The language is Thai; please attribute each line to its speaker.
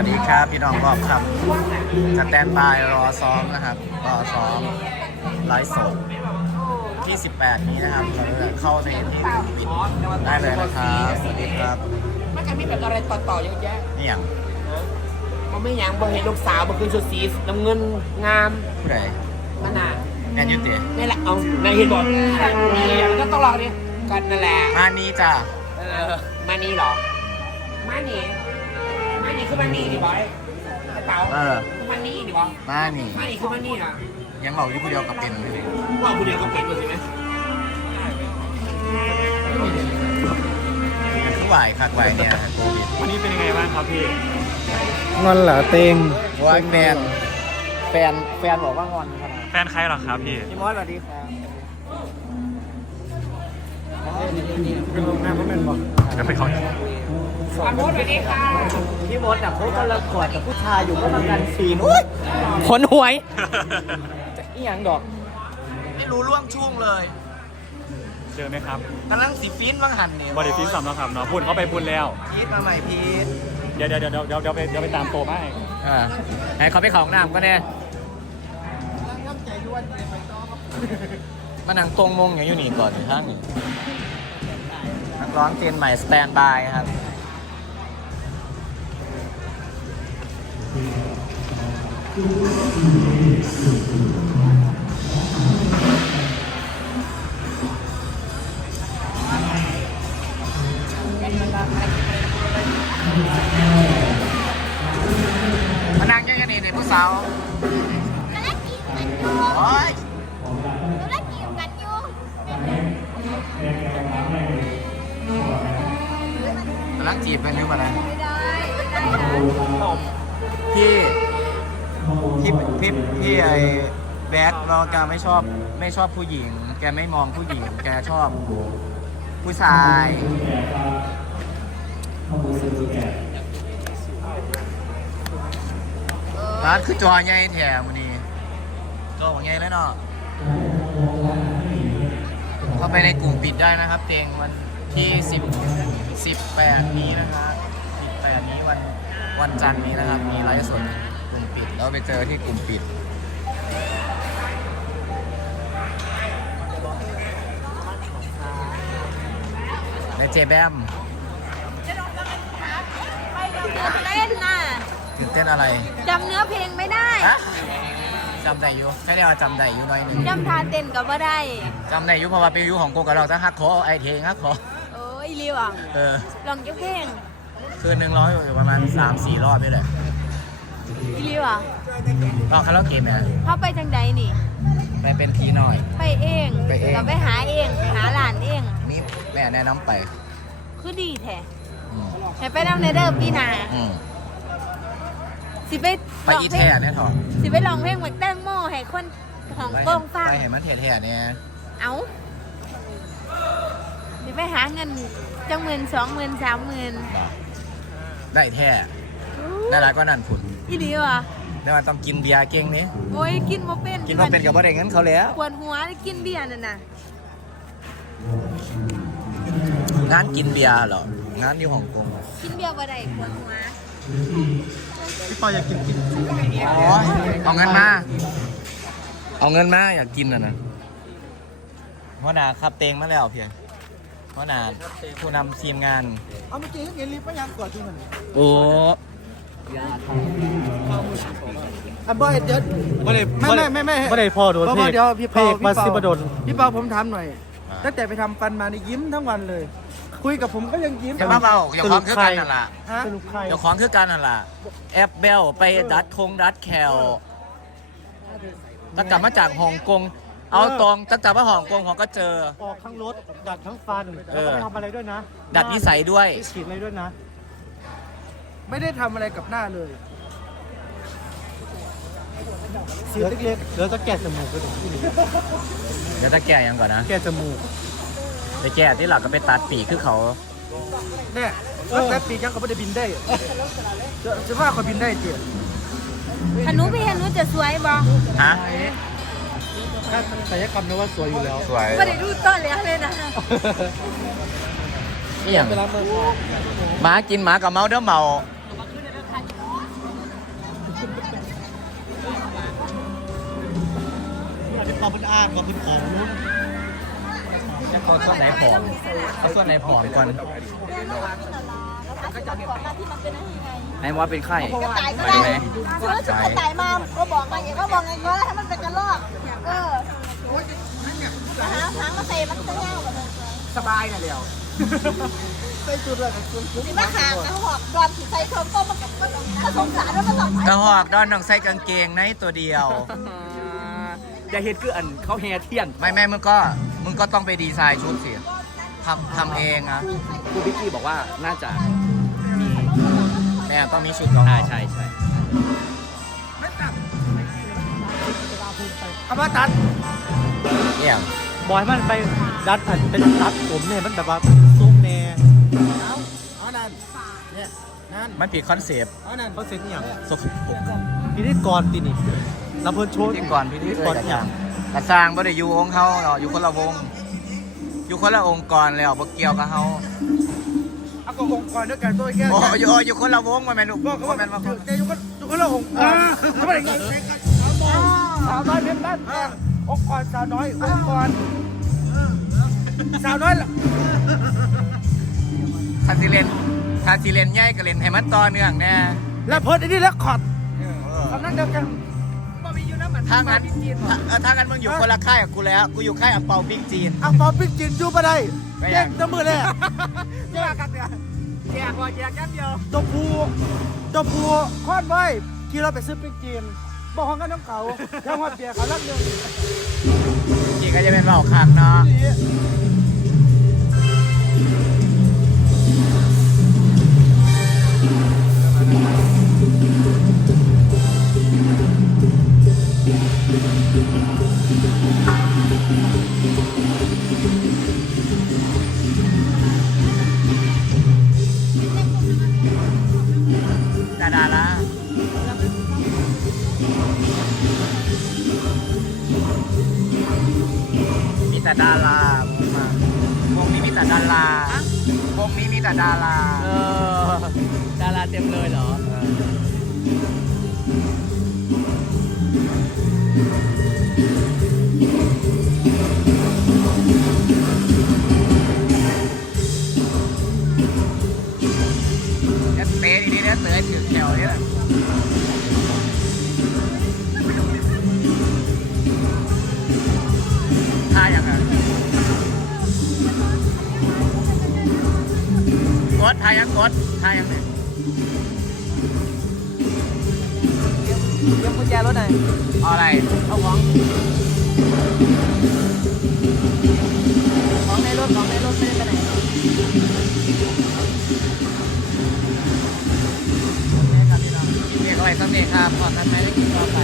Speaker 1: วัสดีครับพี่น้องรอบครับจะแตนบายรอซ้อมนะครับ รอซ้อมไลฟ์สดที่ 18 นี้นะครับเราจะเข้าในที่ปิดได้เลยนะครับ สวัสดีครับ
Speaker 2: มันจะมีแบบอะไรต่อๆเยอะแยะ
Speaker 1: นี่อย่าง
Speaker 2: มันไม่หยังบ่เห็นลูกสาวบ่คือชุดสีน้ำเงินงาม
Speaker 1: ผู้ใด
Speaker 2: ขนาด
Speaker 1: แอนยูเต
Speaker 2: นี่แหละเอานายเห็นบอกนี่อย่างก็ต้องรอนี่กันนั่นแหละ
Speaker 1: มานี้จ้ะ
Speaker 2: เออมานี่เหรอมานี่มานี่ คือมานี่ดิบอยกระเป๋า
Speaker 1: เออ
Speaker 2: มานี่ดิบอย
Speaker 1: มานี่
Speaker 2: มานี่คือมานี่อะ
Speaker 1: ยังบอกอยู่ผู้เดียวกับเป็นเลย
Speaker 2: ว่าผู้เดียวก็เป็นเลยไหม
Speaker 1: คือไหวคักไหวเนี่ยโควิด
Speaker 3: วันนี้เป็นยังไงบ้างครับพี่
Speaker 4: งอนเหรอเตง
Speaker 1: ว่าแฟนแฟนแฟนบอกว่างอนขนาด
Speaker 3: แฟนใครเหรอครับพี่
Speaker 1: พี่มอสสวัสดีครับ
Speaker 4: เป็นลงน้ำก็เป็นบอก
Speaker 3: เดี๋ยวไปเขา
Speaker 2: ขอโทษไปนี่ค่ะ
Speaker 1: พี่มดอะเขากำลังกอดกับผู้ชายอยู่ก็มากันซีนอุ้ย
Speaker 2: ขนหวย
Speaker 1: อีหยังดอก ไม่รู้ล่วงช่วงเลย
Speaker 3: เจอไหมครับ
Speaker 1: กำลังสิฟินบางหันเนี่ย
Speaker 3: บอดี้ฟินสำนักครับเนาะพูดเขาไปพูดแล้ว
Speaker 1: พีทมาใหม่พีท
Speaker 3: เดี๋ยวเดี๋ยวเดี๋ยวเดี๋ยวเดี๋ยวไปเดี๋ยวไปตามโตมาให้
Speaker 1: อ่าให้เขาไปของน้ำก็แน่มานั่งตรงมงอย่างอยู่นี่ก่อนข้างนี่นักร้องเจนใหม่สแตนบายครับ มานั่งยังไงนี่ในผู้สาว
Speaker 5: กำลังกินกันอยู่
Speaker 1: โอ้ย
Speaker 5: กำลังกินกันอยู่
Speaker 1: กำลังจีบเป็นหรือเปล่านะ
Speaker 5: ไอ้
Speaker 1: แบ็คเราแกไม่ชอบไม่ชอบผู้หญิง แกไม่มองผู้หญิง แกชอบผู้ชายร้านคือจอใหญ่แถมันนี้จอของใหญ่เลยเนาะเข้าไปในกลุ่มปิดได้นะครับ เตียงวันที่10 18 นี้นะครับ18นี้วันวันจันทร์นี้นะครับ มีไลฟ์สดกลุ่มปิดแล้วไปเจอที่กลุ่มปิด และเจแบม
Speaker 5: เต้นน่ะ
Speaker 1: ตื่นเต้นอะไร
Speaker 5: จำเนื้อเพลงไม่ได้
Speaker 1: ฮะจำได้อยู่แค่เรียกว่าจำได้อยู่หน่อยหนึง
Speaker 5: จำท่าเต้นก็บ่ได้
Speaker 1: จำได้อยู่เพราะว่าเป็นอยูของโกกับเราถ้าฮักขอไอเทงฮักขอ
Speaker 5: โอ้ยรีว่ะ
Speaker 1: เออ
Speaker 5: ลองจะเพลง
Speaker 1: คืนหนึ่งร้อยอยู่ประมาณ3-4รอบนี่แหละ
Speaker 5: อีรีว่ะ
Speaker 1: รอบคาราโอเกะเนี่ย
Speaker 5: เขาไปจังใดนี่
Speaker 1: ไปเป็นพีหน่อย
Speaker 5: ไปเอง
Speaker 1: ไปเอง
Speaker 5: ก็ไปหาเองหาหลานเอง
Speaker 1: นี่ แม่แนะนำไป
Speaker 5: คือดีแท้
Speaker 1: อืม
Speaker 5: ให้ไปนำในเด้อพี่นา
Speaker 1: อืม
Speaker 5: สิไป
Speaker 1: ไป
Speaker 5: ร้อง
Speaker 1: อี
Speaker 5: เพล
Speaker 1: แท่
Speaker 5: ง
Speaker 1: เนี่ยเถอะ
Speaker 5: สิไปร้องเพลงเหมือนแตงโมให้คนของกงฟัง
Speaker 1: ไปเห็นมันแท่ๆเนี่ย
Speaker 5: เอาสิไปหาเงินจังหมื่นสองหมื่นสามหมื่น
Speaker 1: บอกได้แท่ได้แล้วก็นั่นผุน
Speaker 5: อีดีว่ะ
Speaker 1: ได้มาต้องกินเบียร์เก่งนี้
Speaker 5: โอ้ยกินบ่เป็น
Speaker 1: กินว่าเป็นกับว่าได้เงินเขาแล้ว
Speaker 5: ปวดหัวกินเบียร์นั่นน่ะ
Speaker 1: งานกินเบียร์เหรอ งานอยู่ฮ่องกง
Speaker 5: กินเบียร์บ่ได้ปวดหัว
Speaker 4: พี่ปออยากกินกิน
Speaker 1: อ๋อเอาเงินมา เอาเงินมาอยากกินอะนะพ่อนาขับเตงมาแล้วเพียงพ่อนาผู้นำทีมงาน
Speaker 4: เอาเมื่อกี้เห็นลิฟต์ไปยังกว่าที่มัน
Speaker 1: โอ้
Speaker 4: อันบอยเดี๋ยว
Speaker 3: ไม่ได้
Speaker 4: ไม่ไม่ไม่ไม่
Speaker 3: ไม่ได้พ่อโดน
Speaker 4: เพราะ
Speaker 3: เพ
Speaker 4: ว่า
Speaker 3: จ
Speaker 4: เดี๋ยวพี่
Speaker 3: เพ
Speaker 4: เปา
Speaker 3: จมาซิบดน
Speaker 4: พี่เปาผมถามหน่อย ตั้งแต่ไปทำฟันมานี่ยิ้มทั้งวันเลย คุยกับผมก็ยังยิ้ม
Speaker 1: อย่ามาเบาอย่าคล้องคือกันนั่นล่ะ
Speaker 4: ฮะ
Speaker 3: สรุปใคร
Speaker 1: อย่าคล้องคือกันนั่นล่ะ แอปเบลไปดัดคงดัดแคลตั้งกลับมาจากฮ่องกง เอาตรงตั้งแต่ว่าฮ่องกงผมก็เจอ
Speaker 3: ออกทั้งรถดัดทั้งฟัน
Speaker 1: เออ
Speaker 3: แล้วก็ไม่ทำอะไรด้วยนะ
Speaker 1: ดัดนิสัยด้วย
Speaker 3: ไม่ฉีดอะไรด้วยนะ
Speaker 4: ไม่ได้ทำอะไรกับหน้าเลย
Speaker 3: เสีเล็กๆเดี๋ยวจะแกะจมูกก็ได้
Speaker 1: เดี๋ยวจะแก่ยังก่อนนะ
Speaker 3: แกะจมูก
Speaker 1: ไปแก่ที่หลักก็ไปตัดปีกคือเขา
Speaker 4: เนี่ยตั้งแต่ปียังเขาไม่ได้บินได้จะจะว่าเขาบินได้เจี๋ย
Speaker 5: ถ้าหนูไปเห็นหนูจะสวยบ่
Speaker 1: ฮะ
Speaker 3: ถ้าศัลยกรรมนี่ยว่าสวยอยู่แล้ว
Speaker 1: สวย
Speaker 5: บ่ได้ดูต้นแล้วเลยนะ
Speaker 1: นี่อย่าง
Speaker 3: เวลาเมื่อ
Speaker 1: หมากินหมากับเมาเด้อเมา
Speaker 3: อาจจะตอบเป็นอ่านว่าเป็นของนู้น
Speaker 1: จะกดส่วนไหนผอมเอาส่วนไหนผอมก่อน
Speaker 2: ไหนว่าเป็นไข้
Speaker 5: กระต่ายก็
Speaker 1: ไป
Speaker 5: ได้
Speaker 1: ไหม
Speaker 5: ซื้อชุดกระต่ายมาก็บอกมาอย่างก็บอกไงก็ให้มันเป็นกระรอกเออหาหางมาใส่มันจะเงาแบบนั้น
Speaker 2: สบายน่ะเดียว
Speaker 5: สิมาหางกระหอกก่อนสิใส่ทงต้มมากับก็สงสารแล้วมันสงสาร
Speaker 1: กระหอกดอนน้องใส่กางเกงในตัวเดียว
Speaker 2: อย่าเห็นคืออันเขาแฮเทียน
Speaker 1: ไม่แม่มึงก็มึงก็ต้องไปดีไซน์ชุดสิทำทำเองอะ
Speaker 2: ครูพิกกี้บอกว่าน่าจะมี
Speaker 1: แม่ต้องมีชุดของ
Speaker 2: ใช่ใช่ใช่
Speaker 4: เอามาตัด
Speaker 1: เนี่ย
Speaker 3: บอยมันไปดัดอันเป็นตัดผมเนี่ยมันแบบว่าซุ้มแน่
Speaker 4: เอานั่นเนี่ยนั่น
Speaker 1: มันผิดคอนเซปต์
Speaker 4: เอานั่น
Speaker 3: เขาเซ็นอย่าง
Speaker 1: สกปรก
Speaker 3: พิธีกรตีนี่ ลำเพลินโชว์
Speaker 1: พิธีกรพิธีกรอย่างกระสร้างบ่ได้อยู่องค์เขาเนาะอยู่คนละวง อยู่คนละองค์กรแล้วบ่เกี่ยวกับเขา
Speaker 4: เอาก็องค์กรด้วยกันตัวแก่
Speaker 1: โอ้อยู่อยู่คนละวงมาแม่นลูก
Speaker 4: บอกเขา
Speaker 1: บ่
Speaker 4: ว่า
Speaker 1: แม่นว่า
Speaker 4: แต่อยู่กันอยู่กันละองค์กรทำไมกันสาวน้อยเพชรบ้านแพงองค์กรสาวน้อยองค์กรสาวน้อย
Speaker 1: ถ้าสิเล่นถ้าสิเล่นใหญ่ก็เล่นให้มันต่อเนื่องแน่
Speaker 4: และเพิร์ดอันนี้แล้วคอร์ด
Speaker 1: เออ
Speaker 4: สำนักเดียวกันบ่มีอยู่น้ำมัน
Speaker 1: ถ้างั้นถ้าเออถ้างั้นมึงอยู่คนละค่ายกับกูแล้ว กูอยู่ค่ายอังเปาปิ้งจีน
Speaker 4: อ่างเปาปิ้งจีนอยู่ปะได้
Speaker 1: ไม่
Speaker 4: แย
Speaker 1: ยัง
Speaker 4: กน้ำมือเลยแยกกันเนี่ยแยกว่าแยกกันเดียวตัวผูตัวผูค้อนไว้ขี่เราไปซื้อปิ้งจีนบอกของกันน้ำเขาแล้วหัวเปียกเขาลักหนึ่ง
Speaker 1: จริงก็จะเป็นเบาคักเนาะ ดาดาละมีแต่ดาราวงมาวงนี้มีแต่ดาราวงนี้มีแต่ดารา
Speaker 2: เออ ดาราเต็มเลยเหรอ
Speaker 1: เตะดีๆนี่ยเตะถือแถวเนี่ยท่าอย่างไรกดท่ายังกดท่ายังไง
Speaker 2: ย กกุญแจรถหน่อย
Speaker 1: เอาอะไร
Speaker 2: เอาของ ของในรถ ของในรถไม่ได้ไปไหน
Speaker 1: เรียกอะไรสักเด็กครับขอทันไหมได้กินต่อไป